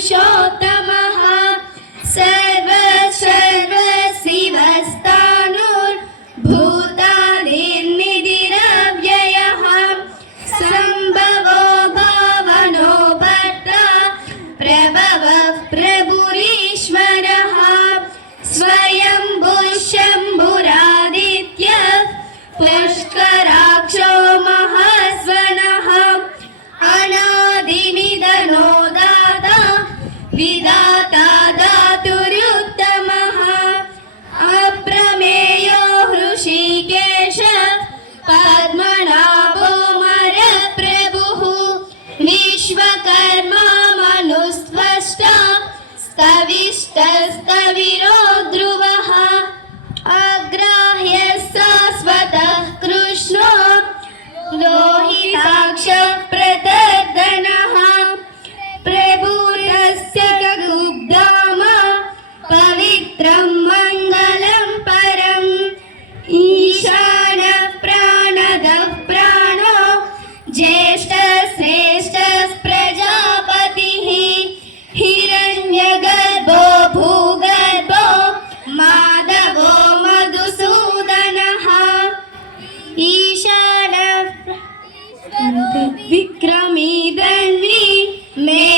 पुरुषोत्तमः सर्व सर्व शिवस्तानुर्भूतानिर्निधिरव्ययः सम्भवो भावनो भर्ता प्रभवः प्रभुरीश्वरः स्वयंभुः शम्भुरादित्यः पुष्कराक्षो महास्वनः अनादिनिधनो दाता विधाता धातुरुत्तमः अप्रमेयो हृषीकेशः पद्मनाभो मरप्रभुः विश्वकर्मा मनुस्त्वष्टा स्तविष्टस्तविरो ध्रुवः अग्राह्य शाश्वतः कृष्णो लोहिताक्षः प्रदर्दनः प्रभुरस्य गुग्धाम पवित्रं मङ्गलं परम् ईशानः प्राणदः प्राणो ज्येष्ठश्रेष्ठः प्रजापतिः हिरण्यगर्भो भूगर्भो माधवो मधुसूदनः ईशानः विक्रमी धन्वी मे